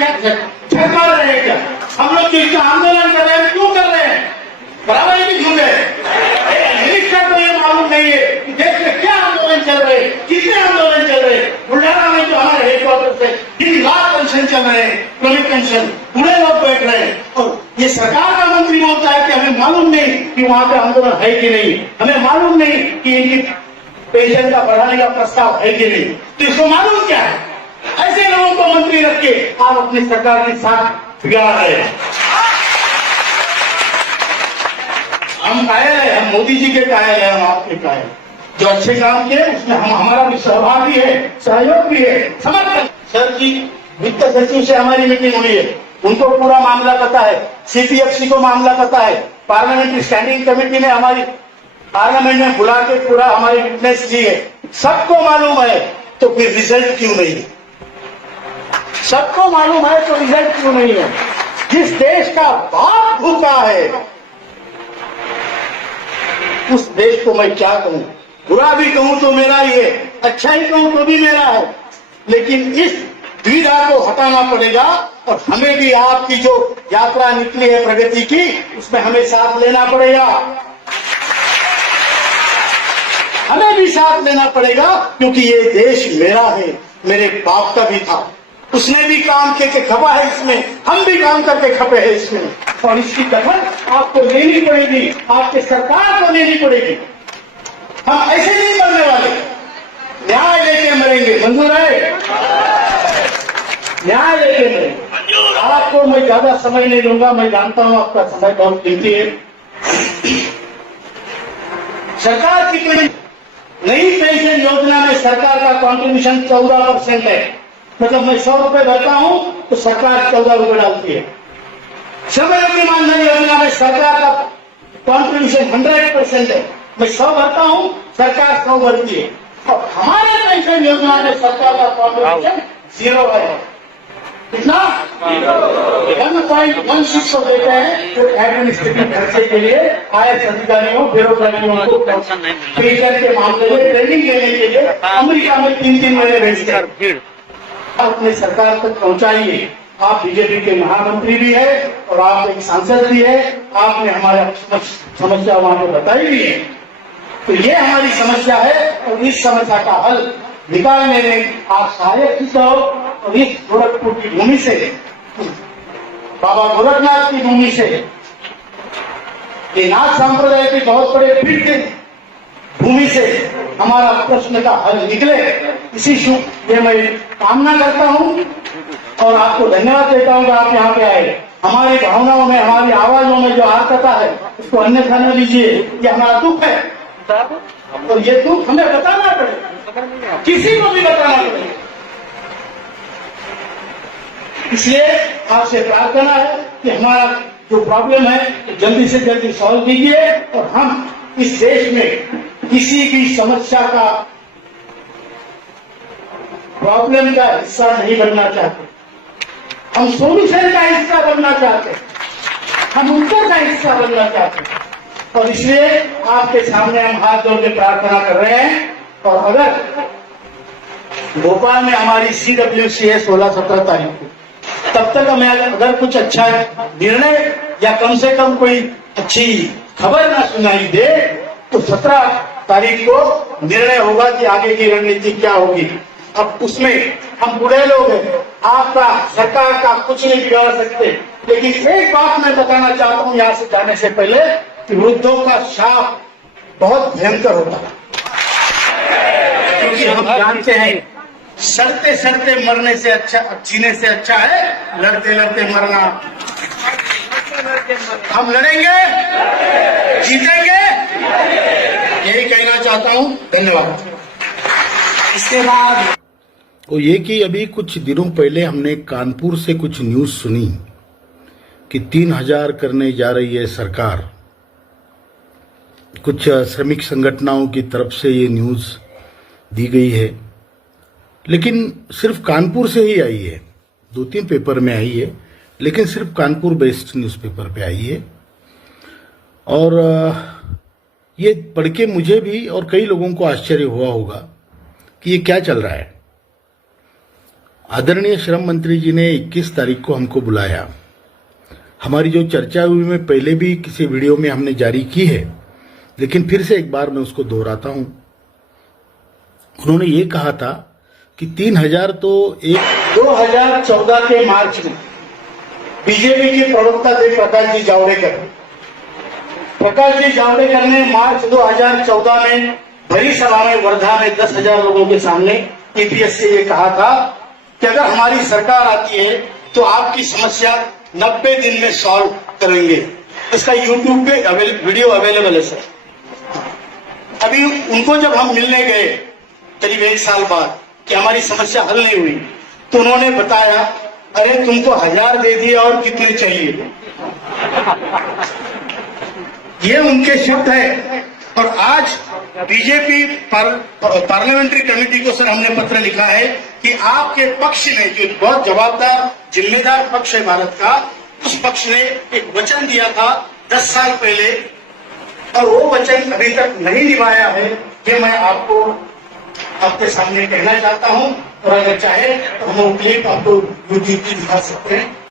क्या झटका रहे हैं? क्या हम लोग जिसका आंदोलन कर रहे हैं क्यों कर रहे हैं? बराबर भी झूठ है। मिनिस्टर को ये मालूम नहीं है कि देश में क्या आंदोलन चल रहे हैं, कितने आंदोलन चल रहे हैं। बुल्ढाना में जो हमारे हेडक्वार्टर से 3 लाख पेंशन चल रहे हैं, क्रमिक पेंशन, पूरे लोग बैठ रहे हैं और ये सरकार का मंत्री बोलता है कि हमें मालूम नहीं कि वहां पे आंदोलन है कि नहीं, हमें मालूम नहीं कि इनकी पेंशन का बढ़ाने का प्रस्ताव है कि नहीं। तो इसको मालूम क्या है? ऐसे लोगों को मंत्री रख के आप अपनी सरकार के साथ बिगाड़ रहे हैं। हम कायल है, हम मोदी जी के कायल है, हम आपके कायल। जो अच्छे काम किए उसमें हम हमारा भी सहभाग भी है, सहयोग भी है, समर्थन। सर जी वित्त सचिव से हमारी मीटिंग हुई है, उनको पूरा मामला पता है, सीपीएफसी को मामला पता है, पार्लियामेंट्री स्टैंडिंग कमेटी ने हमारी पार्लियामेंट में बुला के पूरा हमारी विटनेस ली है, सबको मालूम है। तो फिर रिजल्ट क्यों नहीं है? सबको मालूम है तो रिजल्ट क्यों नहीं है? जिस देश का बाप भूखा है उस देश को मैं क्या कहूं? बुरा भी कहूं तो मेरा ही है, अच्छा ही कहूं तो भी मेरा है। लेकिन इस पीड़ा को हटाना पड़ेगा और हमें भी आपकी जो यात्रा निकली है प्रगति की, उसमें हमें साथ लेना पड़ेगा, हमें भी साथ लेना पड़ेगा। क्योंकि ये देश मेरा है, मेरे बाप का भी था, उसने भी काम करके खपा है इसमें, हम भी काम करके खपे हैं इसमें। और इसकी दखल आपको लेनी पड़ेगी, आपके सरकार को लेनी पड़ेगी। हम ऐसे नहीं मरने वाले, न्याय लेके मरेंगे। मंजूर है? न्याय लेके मरेंगे। आपको मैं ज्यादा समय नहीं दूंगा, मैं जानता हूं आपका समय बहुत कीमती है। सरकार की नई पेंशन योजना में सरकार का कॉन्ट्रीब्यूशन 14% है। मतलब मैं 100 रुपए भरता हूं तो सरकार 14 रुपए डालती है। श्रमयोगी मानधन योजना में सरकार का कॉन्ट्रीब्यूशन 100% है। मैं 100 भरता हूं, सरकार 100 भरती है। और हमारे पेंशन योजना में सरकार का कॉन्ट्रीब्यूशन 0 है। कितना? 1.16 देते हैं जो एडमिनिस्ट्रेटिव खर्चे के लिए आईएएस अधिकारियों, ब्यूरोक्रेटियों को पेंशन के मामले में ट्रेनिंग देने के लिए अमेरिका में 3-3 महीने भेजते हैं। अपने सरकार तक पहुंचाइए। आप बीजेपी के महामंत्री भी है और आप एक सांसद भी है, आपने हमारे समस्या वहां पे बताई भी है। तो ये हमारी समस्या है और इस समस्या का हल निकालने में आप सहायक सिद्ध हो। और इस गोरखपुर की भूमि से, बाबा गोरखनाथ की भूमि से, ये नाथ संप्रदाय के बहुत बड़े पीठ के भूमि से हमारा प्रश्न का हल निकले, इसी शुभ ये मैं कामना करता हूं और आपको धन्यवाद देता हूं कि आप यहाँ पे आए। हमारी भावनाओं में, हमारी आवाजों में जो आर्तता है उसको अन्यथा न लीजिए, ये हमारा दुख है और ये दुख हमें बताना पड़ेगा, किसी को भी बताना पड़ेगा। इसलिए आपसे प्रार्थना है कि हमारा जो प्रॉब्लम है जल्दी से जल्दी सॉल्व कीजिए और हम इस देश में किसी भी समस्या का, प्रॉब्लम का हिस्सा नहीं बनना चाहते। हम सोल्यूशन का हिस्सा बनना चाहते, हम उत्तर का हिस्सा बनना चाहते। और इसलिए आपके सामने हम हाथ जोड़ के प्रार्थना कर रहे हैं। और अगर भोपाल में हमारी CWC है 16-17 तारीख को, तब तक हमें अगर कुछ अच्छा निर्णय या कम से कम कोई अच्छी खबर ना सुनाई दे तो 17 तारीख को निर्णय होगा कि आगे की रणनीति क्या होगी। अब उसमें हम बुरे लोग हैं, आपका, सरकार का कुछ नहीं बिगाड़ सकते। लेकिन एक बात मैं बताना चाहता हूं यहां से जाने से पहले कि वृद्धों का शाप बहुत भयंकर होता है। क्योंकि हम जानते हैं सड़ते सड़ते मरने से अच्छा, जीने से अच्छा है लड़ते लड़ते मरना। हम लड़ेंगे, जीतेंगे, यही कहना चाहता हूं। धन्यवाद। इसके बाद वो ये कि अभी कुछ दिनों पहले हमने कानपुर से कुछ न्यूज सुनी कि 3000 करने जा रही है सरकार। कुछ श्रमिक संगठनों की तरफ से ये न्यूज दी गई है, लेकिन सिर्फ कानपुर से ही आई है। 2-3 पेपर में आई है, लेकिन सिर्फ कानपुर बेस्ड न्यूज़पेपर पे आई है। और ये पढ़ के मुझे भी और कई लोगों को आश्चर्य हुआ होगा कि ये क्या चल रहा है। आदरणीय श्रम मंत्री जी ने 21 तारीख को हमको बुलाया। हमारी जो चर्चा हुई में पहले भी किसी वीडियो में हमने जारी की है, लेकिन फिर से एक बार मैं उसको दोहराता हूं। उन्होंने ये कहा था कि 3000 तो एक 2014 के मार्च में बीजेपी के प्रवक्ता थे प्रकाश जी जावड़ेकर ने मार्च 2014 में भरी सभा में वर्धा में 10,000 लोगों के सामने ईपीएस से ये कहा था कि अगर हमारी सरकार आती है तो आपकी समस्या 90 दिन में सॉल्व करेंगे। इसका यूट्यूब पे वीडियो अवेलेबल है सर। अभी उनको जब हम मिलने गए करीब 1 साल बाद कि हमारी समस्या हल नहीं हुई, तो उन्होंने बताया अरे तुमको 1000 दे दिए और कितने चाहिए। ये उनके शब्द है। और आज बीजेपी पार्लियामेंट्री कमेटी को सर हमने पत्र लिखा है कि आपके पक्ष ने, जो बहुत जवाबदार जिम्मेदार पक्ष है भारत का, उस पक्ष ने एक वचन दिया था 10 साल पहले और वो वचन अभी तक नहीं निभाया है। ये मैं आपको आपके सामने कहना चाहता हूं। और अगर चाहे तो हम क्लिप आपको यूट्यूब पे दिखा सकते हैं।